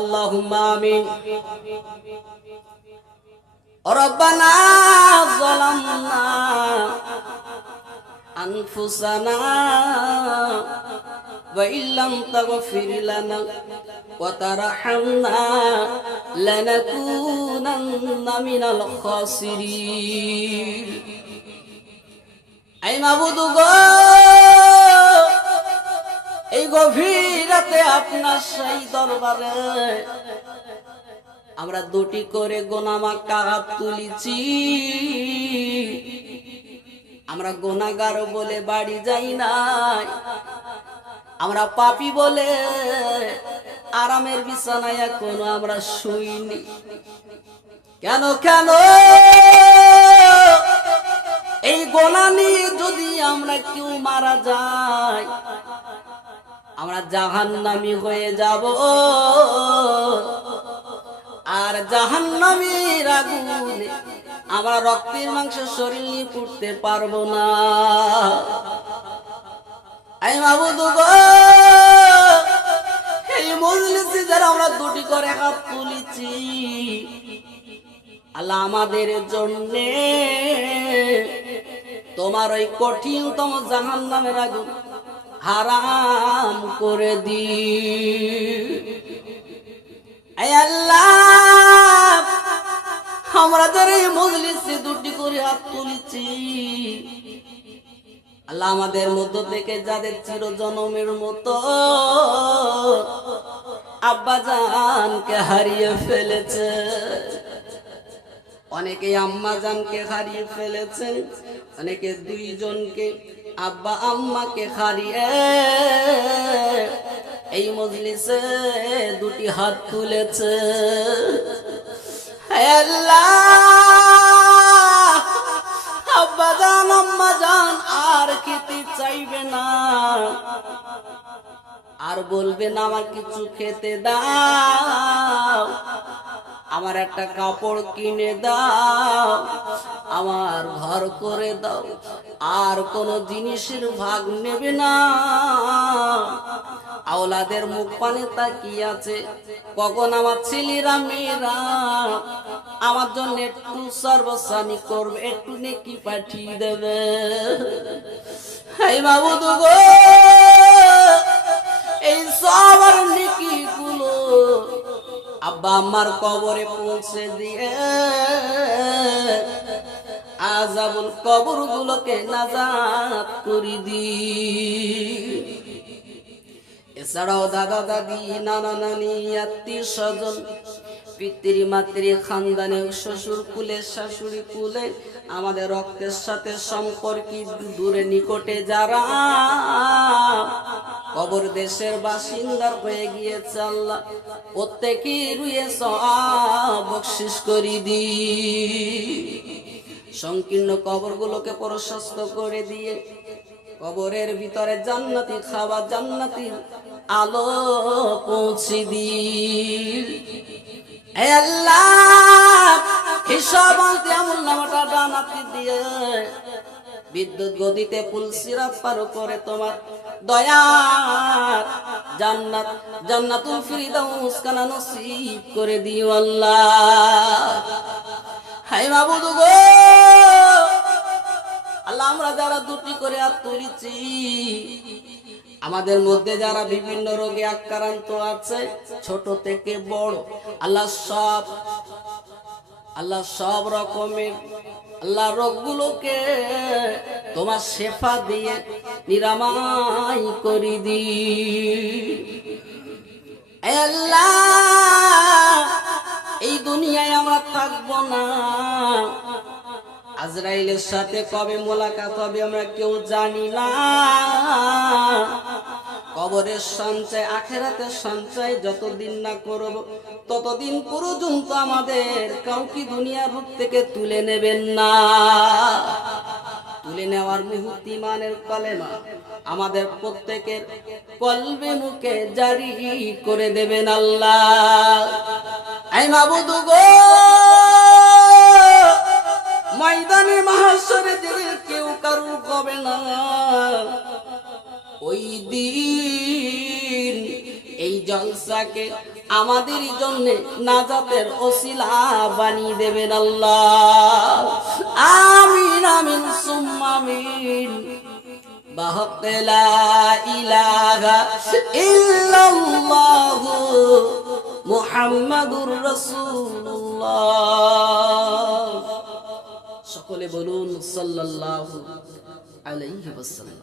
اللهم آمين ربنا ظلمنا أنفسنا وإن لم تغفر لنا وترحمنا لنكونن من الخاسرين أي معبود গো এই গভীর রাতে আপনার সেই দরবারে। আমরা দুটি করে গোনামা কাহাত তুলিছি। আমরা গোনাগার বলে বাড়ি যাই নাই। আমরা পাপি বলে আরামের বিছানায় এখনও আমরা শুইনি। কেন কেন? এই গোনা নিয়ে যদি আমরা কেউ মারা যাই আমরা জাহান্নামি হয়ে যাব। আর জাহান্নামীর আগুনে আমরা রক্তের মাংস শরীর নিয়ে পুড়তে পারব না। আই মাবুদু গো, এই মজলিসে যারা আমরা দুটি করে হাত তুলেছি, আল্লাহ আমাদের জন্যে তোমার ওই কঠিনতম জাহান নামের আগুন হারাম করে দি আল্লাহ, আমরা যারা এই মজলিসে দুটি করে হাত তুলেছি। আল্লাহ আমাদের মধ্য থেকে যাদের চির জনমের মতো আব্বা জানকে হারিয়ে ফেলেছে। অনেকে আম্মাজানকে হারিয়ে ফেলেছেন অনেকে দুইজনকে আব্বা আম্মাকে হারিয়ে এই মজলিসে দুটি হাত তুলেছে। আব্বা জান, আম্মা জান, আর খেতে চাইবে না। আর বলবে না আমার কিছু খেতে দাও। আমার একটা কাপড় কিনে দাও, আমার ঘর করে দাও, আর কোনো জিনিসের ভাগ নেবে না। আওলাদের মুখ পানে তাকিয়ে আছে, কখন আমার ছেলেরা, মেয়েরা, আমার জন্য একটু সর্বস্বামী করবে, একটু নেকি পাঠিয়ে দেবে। হাই বাবু গো আব্বা আমার কবরে পৌঁছে দিয়ে আজাবুল কবর গুলোকে নাজাত করি দি এছাড়াও দাদা, দাদি, নানা, নানি, আত্মীয় স্বজন পিতৃ মাতৃ খানদানে, শ্বশুর কুলে, শাশুড়ি কুলে, আমাদের রক্তের সাথে সম্পর্কিত দূরে নিকটে যারা কবর দেশের বাসিন্দার হয়ে গিয়েছে আল্লাহ। প্রত্যেকেই রুয়ে বকশিস করি দি। সংকীর্ণ কবরগুলোকে প্রশস্ত করে দিয়ে কবরের ভিতরে জান্নাতি খাওয়া জান্নাতি আলো পৌঁছে দি। হে আল্লাহ হিসাব আমল নামাটা ডানাতি দিয়ে বিদ্যুৎ গদিতে পুল সিরাত পার করে তোমার দয়া জান্নাত, জান্নাতুল ফিরদাউস কানা নসিব করে দিও আল্লাহ। হাই মাবুদু গো! আল্লাহ, আমরা যারা দুটি করে হাত তুলেছি, আমাদের মধ্যে যারা বিভিন্ন রোগে আক্রান্ত আছে, ছোট থেকে বড়, আল্লাহ সব আল্লাহ সব রকমের আল্লাহ রোগগুলোকে তোমার শেফা দিয়ে নিরাময় করি দি। এই দুনিয়ায় আমরা থাকব না। আজরাইলের সাথে কবে মোলাকাত হবে আমরা কেউ জানি না। কবরের সঞ্চয়, আখেরাতের সঞ্চয় যতদিন না করব ততদিন পর্যন্ত আমাদের কাউকে দুনিয়ার রূপ থেকে তুলে নেবেন না। তুলে নেওয়ার মুহূর্তি মানের কলেমা আমাদের প্রত্যেকের কলবে মুখে জারি করে দেবেন আল্লাহ। ময়দানে মহাশরে দিলে কেউ কারু কবে না। ওই দিন এই জলসাকে আমাদের জন্য নাজাতের ওসিলা বানিয়ে দেবেন আল্লাহ আমিন আমিন সুম্মা আমিন بحق لا إله إلا الله محمد رسول الله সকলে বলুন সাল্লাল্লাহু আলাইহি ওয়াসাল্লাম